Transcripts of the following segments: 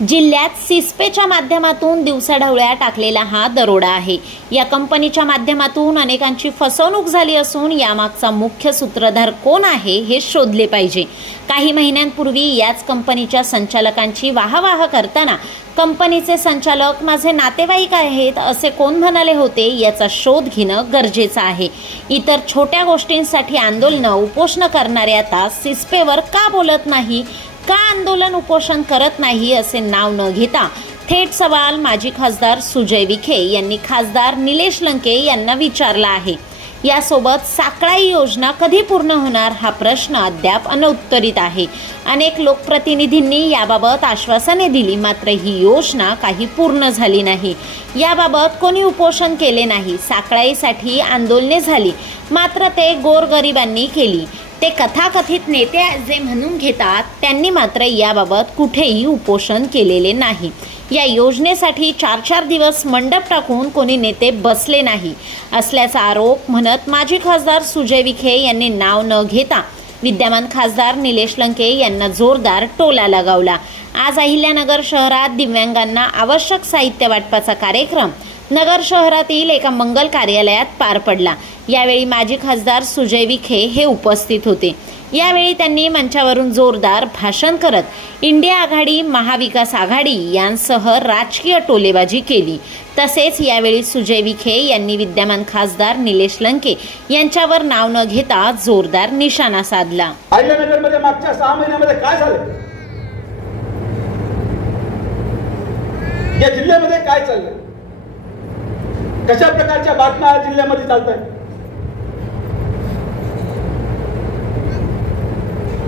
जिल्ह्यात सिस्पेच्या माध्यमातून दिवसाढवळ्या टाकलेला हा दरोडा आहे। या कंपनीच्या माध्यमातून अनेकांची फसवणूक झाली असून यामागचा मुख्य सूत्रधार कोण आहे हे शोधले पाहिजे। काही महिन्यांपूर्वी याच कंपनीच्या संचालकांची वाहवाह करताना कंपनीचे संचालक माझे नातेवाईक आहेत असे कोण म्हणाले होते याचा शोध घेणं गरजेचं आहे। इतर छोट्या गोष्टींसाठी आंदोलन उपोषण करणारे आता सिस्पेवर का बोलत नाही, का आंदोलन उपोषण करत नाही असे नाव न घेता थेट सवाल माजी खासदार सुजय विखे यांनी खासदार निलेश लंके यांना विचारला आहे। यासोबत साकळाई योजना कधी पूर्ण होणार हा प्रश्न अद्याप अनउत्तरित आहे। अनेक लोकप्रतिनिधींनी याबाबत आश्वासने दिली, मात्र ही योजना काही पूर्ण झाली नाही। याबाबत कोणी उपोषण केले नाही। साकळाईसाठी आंदोलने झाली, मात्र ते गोरगरिबांनी केली। ते कथाकथित नेते जे म्हणून घेतात त्यांनी मात्र याबाबत कुठेही उपोषण केलेले नाही। या योजनेसाठी 4-4 दिवस मंडप टाकून कोणी नेते बसले नाही असल्याचा आरोप म्हणत माजी खासदार सुजय विखे यांनी नाव न घेता विद्यमान खासदार निलेश लंके यांना जोरदार टोला लगावला। आज अहिल्यानगर शहरात दिव्यांगांना आवश्यक साहित्य वाटपाचा कार्यक्रम नगर शहरातील एका मंगल कार्यालयात पार पडला। यावेळी माजी खासदार सुजय विखे हे उपस्थित होते। यावेळी त्यांनी मंचावरून जोरदार भाषण करत इंडिया आघाडी, महाविकास आघाडी यांसह राजकीय टोलेबाजी केली। तसेच यावेळी सुजय विखे यांनी विद्यमान खासदार निलेश लंके यांच्यावर नाव न घेता जोरदार निशाणा साधला। अहिल्यानगरमध्ये मागच्या 6 महिन्यामध्ये काय झालं, या जिल्ह्यामध्ये काय चाललं, कशा प्रकारच्या बातम्या जिल्ह्यामध्ये चालत आहेत।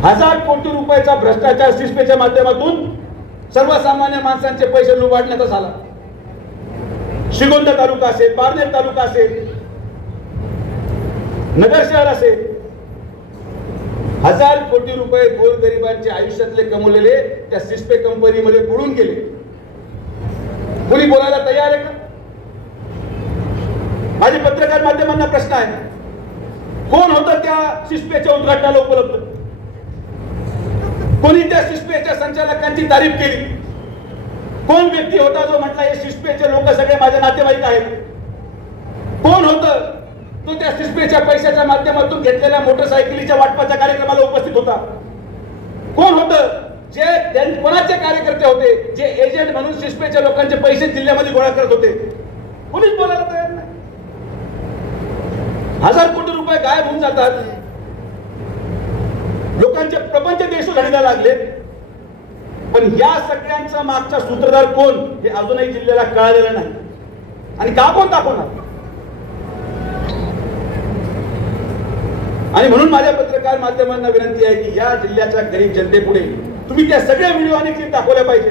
1000 कोटी रुपयाचा भ्रष्टाचार सिस्पेच्या माध्यमातून सर्वसामान्य माणसांचे पैसे लुबाडण्याचा झाला। श्रीगोंदा तालुका असेल, पारनेर तालुका असेल, नगर शहर असेल, 1000 कोटी रुपये गोरगरिबांच्या आयुष्यातले कमवलेले त्या सिस्पे कंपनीमध्ये बुडून गेले। कोणी बोलायला तयार आहे का? माझे पत्रकार माध्यमांना प्रश्न आहे, कोण होतं त्या सिस्पेच्या उद्घाटनाला उपलब्ध? कोणी त्या सिस्पेच्या संचालकांची तारीफ केली? कोण व्यक्ती होता जो म्हटला हे सिस्पेचे लोक सगळे माझे नातेवाईक आहेत? कोण होतं तो त्या सिस्पेच्या पैशाच्या माध्यमातून घेतलेल्या मोटरसायकलीच्या वाटपाच्या कार्यक्रमाला उपस्थित होता? कोण होतं जे कोणाचे कार्यकर्ते होते जे एजंट म्हणून सिस्पेच्या लोकांचे पैसे जिल्ह्यामध्ये गोळा करत होते? कोणीच बोलायला तयार नाही। 1000 कोटी रुपये गायब होऊन जातात, लोकांचे प्रपंच देश घडीला लागले, पण या सगळ्यांचा मागचा सूत्रधार कोण हे अजूनही जिल्ह्याला कळलेलं नाही। आणि का कोण दाखवणार? आणि म्हणून माझ्या पत्रकार माध्यमांना विनंती आहे की या जिल्ह्याच्या गरीब जनतेपुढे तुम्ही त्या सगळ्या व्हिडिओ आणि क्लिप दाखवल्या पाहिजे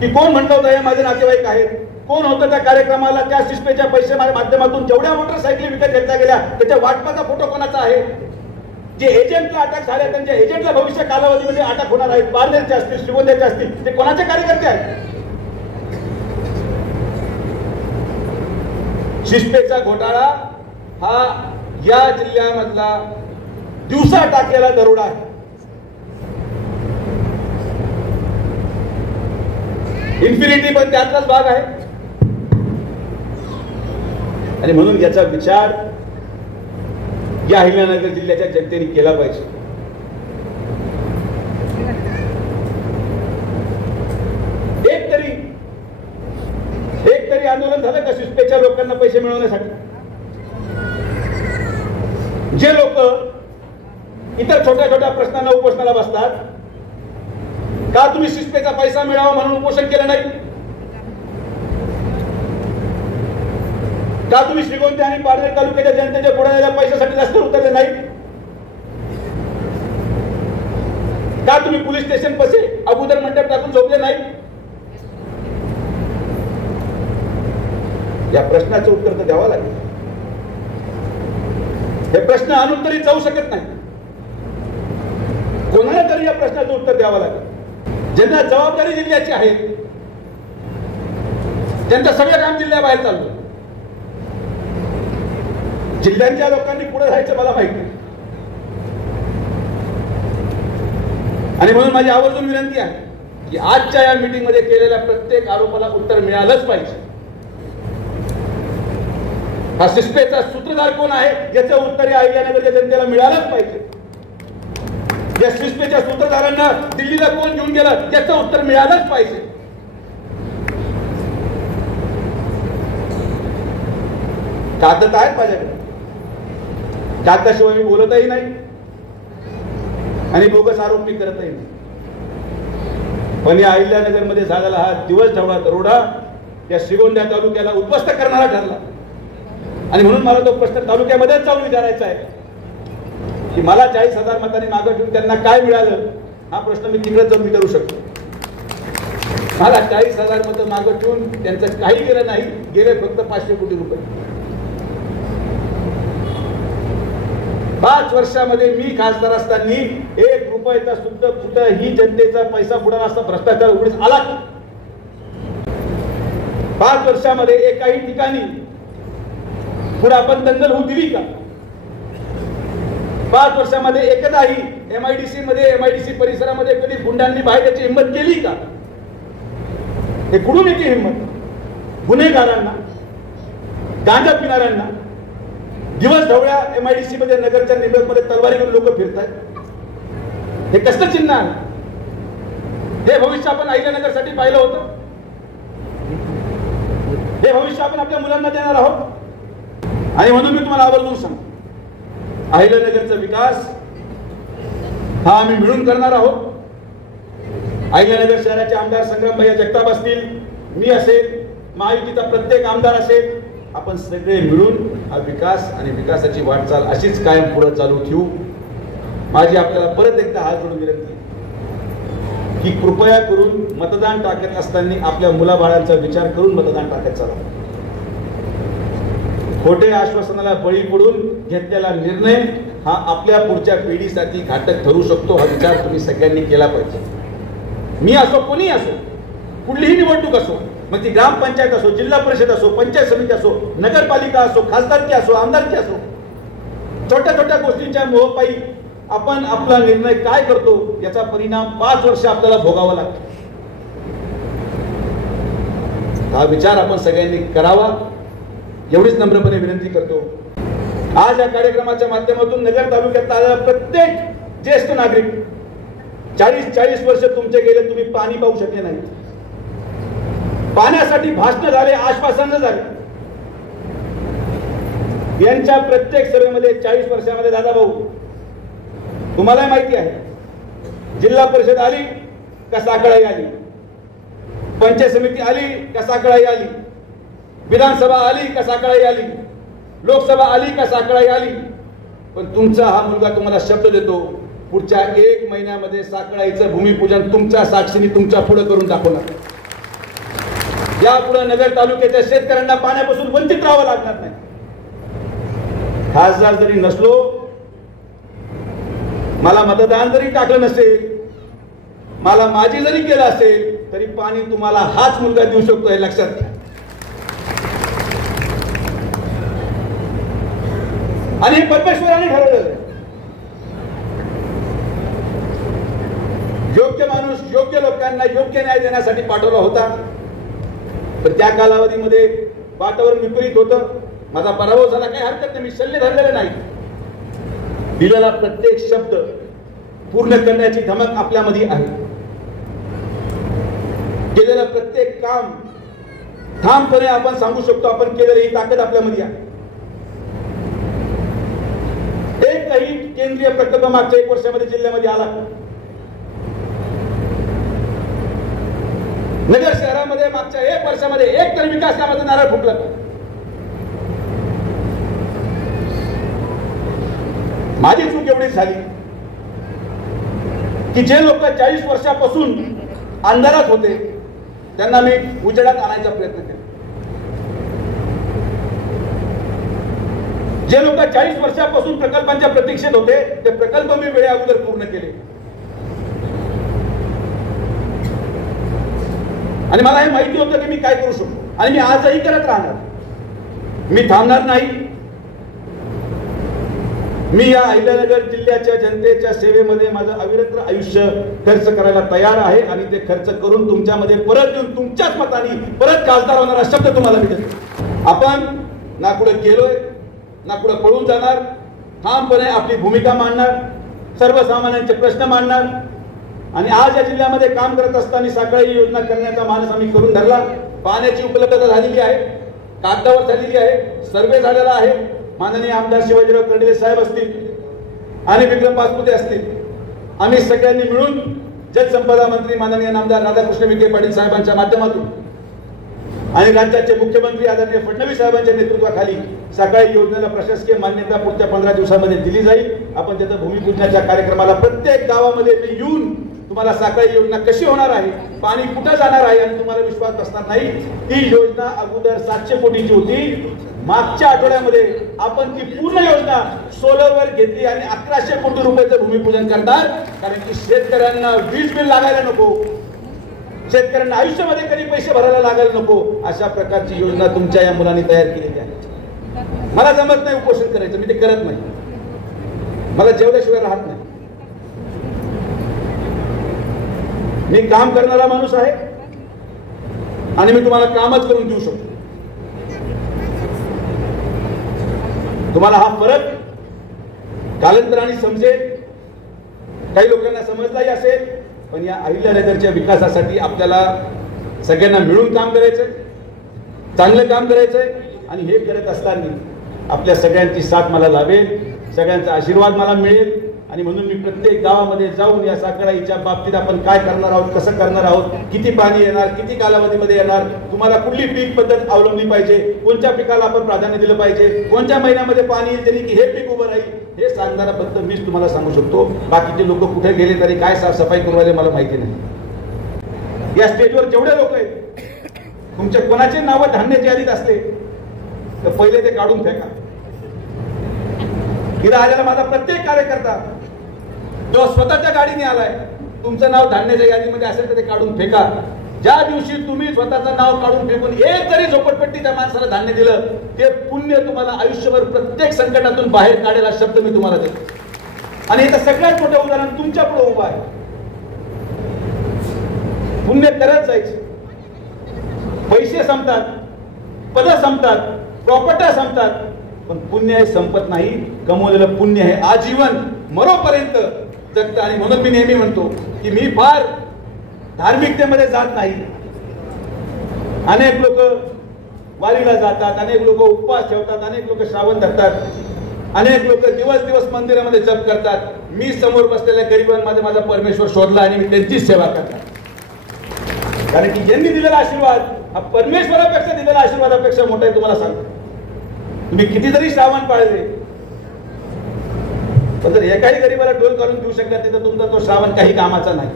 की कोण म्हणलं होतं हे माझे नातेवाईक आहेत, कोण होतं त्या कार्यक्रमाला, त्या सिस्पेच्या पैसे माध्यमातून जेवढ्या मोटरसायकली विकत घेतल्या गेल्या त्याच्या वाटपाचा फोटो कोणाचा आहे? जे एजंटला अटक झाले त्यांच्या एजंटला भविष्य कालावधीमध्ये अटक होणार आहेत, पारनेरचे असतील, श्रीगोंद्याचे असतील, ते कोणाचे कार्यकर्ते आहेत? सिस्पेचा घोटाळा हा या जिल्ह्यामधला दिवसा टाकलेला दरोडा आहे। इन्फिनिटी पण त्यातलाच भाग आहे। आणि म्हणून याचा विचार या अहिल्यानगर जिल्ह्याच्या जनतेने केला पाहिजे। एक तरी आंदोलन झालं का सिस्पेच्या लोकांना पैसे मिळवण्यासाठी? जे लोक इतर छोट्या छोट्या प्रश्नांना उपोषणाला बसतात, का तुम्ही सिस्पेचा पैसा मिळावा म्हणून उपोषण केलं नाही? का तुम्ही श्रीगोंदा आणि पारनेर तालुक्याच्या जनतेच्या बुडालेल्या पैशासाठी रस्त्यावर उतरले नाही? का तुम्ही पोलीस स्टेशन पाशी अगोदर मंडप टाकून झोपले नाही? या प्रश्नाचं उत्तर तर द्यावं लागेल। हे प्रश्न अनुत्तरित जाऊ शकत नाही। कोणाला तरी या प्रश्नाचं उत्तर द्यावं लागेल। ज्यांना जबाबदारी जिल्ह्याची आहे, त्यांचं सगळं काम जिल्ह्याबाहेर चाललं। जिल्ह्यांच्या लोकांनी पुढे जायचं मला माहिती आहे। आणि म्हणून माझी आवर्जून विनंती आहे की आजच्या या मीटिंग मध्ये केलेल्या प्रत्येक आरोपाला उत्तर मिळालंच पाहिजे. हा सिस्पेचा सूत्रधार कोण आहे याचं उत्तर या अहिल्यानगरच्या जनतेला मिळालंच पाहिजे. या सिस्पेच्या सूत्रधारांना दिल्लीला कोण घेऊन गेलं याचं उत्तर मिळालंच पाहिजे. कागद आहेत माझ्याकडे, कागदाशिवाय मी बोलतही नाही आणि बोगस आरोप मी करतही नाही. पण या अहिल्यानगरमध्ये झालेला हा दिवस ढवळा दरोडा या श्रीगोंदा तालुक्याला उद्ध्वस्त करणारा ठरला. आणि म्हणून मला तो प्रश्न तालुक्यामध्येच जाऊन विचारायचा आहे की मला 40,000 मतांनी मागे ठेवून त्यांना काय मिळालं. हा प्रश्न मी तिकडे जाऊन विचारू शकतो. मला 40,000 मतं मागे ठेवून त्यांचं काही गेलं नाही, गेले फक्त 500 कोटी रुपये. 5 वर्षामध्ये मी खासदार असताना 1 रुपयाचा सुद्धा कुठं ही जनतेचा पैसा बुडाला असता भ्रष्टाचार उघडीस आला. 5 वर्षामध्ये एकाही ठिकाणी पुढे आपण दंगल होऊ दिली का? 5 वर्षामध्ये एकदाही एमआयडीसी परिसरामध्ये कधी गुंडांनी बाहेर याची हिंमत केली का? हे कुठून येते हिंमत? गुन्हेगारांना, गांजा पिणाऱ्यांना, दिवस ढवळ्या एमआयडीसी मध्ये नगरच्या निवडणुकीमध्ये तलवारी घेऊन लोक फिरतात. हे कसलं चिन्ह आहे? हे भविष्य आपण अहिल्यानगरसाठी पाहिलं होतं? हे भविष्य आपण आपल्या मुलांना देणार आहोत? आणि म्हणून मी तुम्हाला आवर्जून सांगतो, अहिल्यानगरचा विकास हा आम्ही मिळून करणार आहोत. अहिल्यानगर शहराचे आमदार संग्रामभाई जगताप असतील, मी असेल, महायुतीचा प्रत्येक आमदार असेल, आपण सगळे मिळून हा विकास आणि विकासाची वाटचाल अशीच कायम पुढे चालू ठेवू. माझी आपल्याला परत एकदा हात जोडून विनंती की कृपया करून मतदान टाकत असताना आपल्या मुलाबाळांचा विचार करून मतदान टाकत चाला. खोटे आश्वासनाला बळी पडून घेतलेला निर्णय हा आपल्या पुढच्या पिढीसाठी घातक ठरू शकतो. हा विचार तुम्ही सगळ्यांनी केला पाहिजे. मी असो, कोणी असो, कुठलीही निवडणूक असो, मग ती ग्रामपंचायत असो, जिल्हा परिषद असो, पंचायत समिती असो, नगरपालिका असो, खासदारकी असो, आमदारकी असो, छोट्या छोट्या गोष्टींच्या मोहपायी आपण आपला निर्णय काय करतो याचा परिणाम 5 वर्ष आपल्याला भोगावा लागतो. हा विचार आपण सगळ्यांनी करावा एवढीच नम्रपणे विनंती करतो. आज या कार्यक्रमाच्या माध्यमातून नगर तालुक्यात प्रत्येक ज्येष्ठ नागरिक 40 वर्ष तुमचे गेले, तुम्ही पाणी पाहू शकले नाही. पाण्यासाठी भाषण झाले, आश्वासन झाले. यांच्या प्रत्येक सभेमध्ये 40 वर्षामध्ये दादा भाऊ तुम्हाला माहिती आहे, जिल्हा परिषद आली का साखळाई आली, पंचायत समिती आली का साखळाई आली, विधानसभा आली का साखळाई आली, लोकसभा आली का साखळाई आली. पण तुमचा हा मुलगा तुम्हाला शब्द देतो, पुढच्या 1 महिन्यामध्ये साखळाईचं भूमिपूजन तुमच्या साक्षीने तुमच्या पुढे करून दाखवणार. यापुढे नगर तालुक्याच्या शेतकऱ्यांना पाण्यापासून वंचित राहावं लागणार नाही. खासदार जरी नसलो, मला मतदान जरी टाकलं नसेल, मला माझी जरी केलं असेल, तरी पाणी तुम्हाला हाच मुलगा देऊ शकतो, हे लक्षात घ्या. आणि हे परमेश्वराने ठरवलं. योग्य माणूस योग्य लोकांना योग्य न्याय देण्यासाठी पाठवला होता. तर त्या कालावधीमध्ये वातावरण विपरीत होतं. माझा पराभव झाला, काही हरकत नाही, मी शल्य धरलेले नाही. दिलेला प्रत्येक शब्द पूर्ण करण्याची धमक आपल्यामध्ये आहे. केलेलं प्रत्येक काम ठामपणे आपण सांगू शकतो, आपण केलेली ही ताकद आपल्यामध्ये आहे. एकही केंद्रीय प्रकल्प मागच्या 1 वर्षामध्ये जिल्ह्यामध्ये आला. नगर शहरामध्ये मागच्या 1 वर्षामध्ये एक तरी विकास कामाचा नारळ फुटला. माझी चूक एवढीच झाली की जे लोक 40 वर्षापासून अंधारात होते त्यांना मी उजेडात आणायचा प्रयत्न केला. जे लोक 40 वर्षापासून प्रकल्पांच्या प्रतीक्षेत होते ते प्रकल्प मी वेळे अगोदर पूर्ण केले. आणि मला हे माहिती होतं की मी काय करू शकतो आणि मी आजही करत राहणार. मी थांबणार नाही. मी या अहिल्यानगर जिल्ह्याच्या जनतेच्या सेवेमध्ये माझं अविरत आयुष्य खर्च करायला तयार आहे आणि ते खर्च करून तुमच्यामध्ये परत येऊन तुमच्याच मताने परत खासदार होणारा शब्द तुम्हाला मी देतो. आपण ना कुठे गेलोय ना कुठे पळून जाणार, ठामपणे आपली भूमिका मांडणार, सर्वसामान्यांचे प्रश्न मांडणार आणि आज या जिल्ह्यामध्ये काम करत असताना साखळी योजना करण्याचा मानस आम्ही करून धरला. पाण्याची उपलब्धता झालेली आहे, कागदावर झालेली आहे, सर्वे झालेला आहे. माननीय आमदार शिवाजीराव कर्डिले साहेब असतील आणि विक्रम पाचपुते असतील, आम्ही सगळ्यांनी मिळून जलसंपदा मंत्री माननीय आमदार राधाकृष्ण विखे पाटील साहेबांच्या माध्यमातून आणि राज्याचे मुख्यमंत्री आदरणीय फडणवीस साहेबांच्या नेतृत्वाखाली साखळी योजनेला प्रशासकीय मान्यता पुढच्या 15 दिवसांमध्ये दिली जाईल. आपण त्याचं भूमिपूजनाच्या कार्यक्रमाला प्रत्येक गावामध्ये मी येऊन तुम्हाला साखळी योजना कशी होणार आहे, पाणी कुठं जाणार आहे आणि तुम्हाला विश्वास असणार नाही. ही योजना अगोदर 700 कोटीची होती. मागच्या आठवड्यामध्ये आपण ती पूर्ण योजना सोलरवर घेतली आणि 1100 कोटी रुपयाचं भूमिपूजन करणार. कारण की शेतकऱ्यांना वीज बिल लागायला नको, शेतकऱ्यांना आयुष्यामध्ये कधी पैसे भरायला लागायला नको, अशा प्रकारची योजना तुमच्या या मुलांनी तयार केलेली आहे. मला जमत नाही उपोषण करायचं, मी ते करत नाही, मला जेवल्याशिवाय राहत नाही. मी काम करणारा माणूस आहे आणि मी तुम्हाला कामच करून देऊ शकतो. तुम्हाला हा फरक कालांतराने समजेल, काही लोकांना समजलाही असेल, पण या अहिल्यानगरच्या विकासासाठी आपल्याला सगळ्यांना मिळून काम करायचंय, चांगलं काम करायचंय आणि हे करत असताना आपल्या सगळ्यांची साथ मला लाभेल, सगळ्यांचा आशीर्वाद मला मिळेल. आणि म्हणून मी प्रत्येक गावामध्ये जाऊन या साखळीच्या बाबतीत आपण काय करणार आहोत, कसं करणार आहोत, किती पाणी येणार, किती कालावधीमध्ये येणार, तुम्हाला कुठली पीक पद्धत अवलंबली पाहिजे, कोणत्या पिकाला आपण प्राधान्य दिलं पाहिजे, कोणत्या महिन्यामध्ये पाणी येईल तरी की हे पीक उभं राहील, हे सांगणारा फक्त मीच तुम्हाला सांगू शकतो. बाकीचे लोक कुठे गेले तरी काय साफसफाई करून राहिले मला माहिती नाही. या स्टेजवर जेवढे लोक आहेत, तुमच्या कोणाचे नावं धान्याच्या यादीत असले तर पहिले ते काढून फेका. इथं आलेला माझा प्रत्येक कार्यकर्ता जो स्वतःच्या गाडीने आलाय, तुमचं नाव धान्याच्या यादीमध्ये असेल तर ते काढून फेका. ज्या दिवशी तुम्ही स्वतःचं नाव काढून फेकून एक जरी झोपडपट्टीच्या माणसाला धान्य दिलं, ते पुण्य तुम्हाला आयुष्यभर प्रत्येक संकटातून बाहेर काढेल, हा शब्द मी तुम्हाला देतो. आणि इथं सगळ्यात मोठं उदाहरण तुमच्या पुढे उभं आहे. पुण्य करत जायचं, पैसे संपतात, पद संपतात, प्रॉपर्ट्या संपतात, पण पुण्य हे संपत नाही. कमवलेलं पुण्य हे आजीवन मरोपर्यंत जगतं. आणि म्हणून मी नेहमी म्हणतो की मी फार धार्मिकतेमध्ये जात नाही. अनेक लोक वारीला जातात, अनेक लोक उपवास ठेवतात, अनेक लोक श्रावण धरतात, अनेक लोक दिवस दिवस मंदिरामध्ये जप करतात. मी समोर बसलेल्या गरिबांमध्ये माझा परमेश्वर शोधला आणि मी त्यांचीच सेवा करतात. कारण की यांनी दिलेला आशीर्वाद हा परमेश्वरापेक्षा दिलेल्या आशीर्वादापेक्षा मोठा आहे. तुम्हाला सांगतो, तुम्ही किती जरी श्रावण पाळले, पण जर एकाही गरीबाला डोल करून देऊ शकला तर तुमचा तो श्रावण काही कामाचा नाही.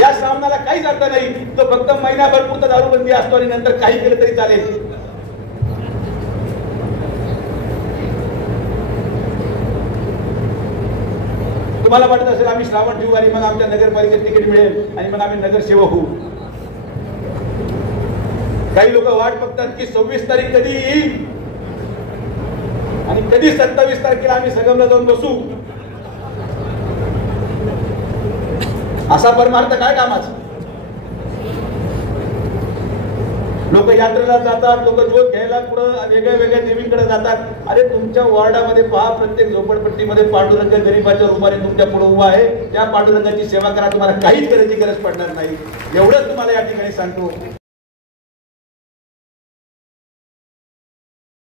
या श्रावणाला काहीच अर्थ नाही. तो फक्त महिनाभर पुरता दारूबंदी असतो आणि नंतर काही केलं तरी चालेल. तुम्हाला वाटत असेल आम्ही श्रावण ठेवू आणि मग आमच्या नगरपालिकेत तिकीट मिळेल आणि मग आम्ही नगरसेवक होऊ. काही लोक वाट बघतात की 26 तारीख कधी येईल आणि कधी 27 तारखेला आम्ही संगमला जाऊन बसू. असा परमार्थ काय कामाचा? लोक यात्रेला जातात, लोक जोत घ्यायला पुढे वेगळ्या वेगळ्या देवींकडे जातात. अरे तुमच्या वॉर्डामध्ये पहा, प्रत्येक झोपडपट्टीमध्ये पांडुरंग गरीबाच्या रूपाने तुमच्या पुढे उभा आहे. त्या पांडुरंगाची सेवा करा, तुम्हाला काहीच करायची गरज पडणार नाही. एवढंच तुम्हाला या ठिकाणी सांगतो.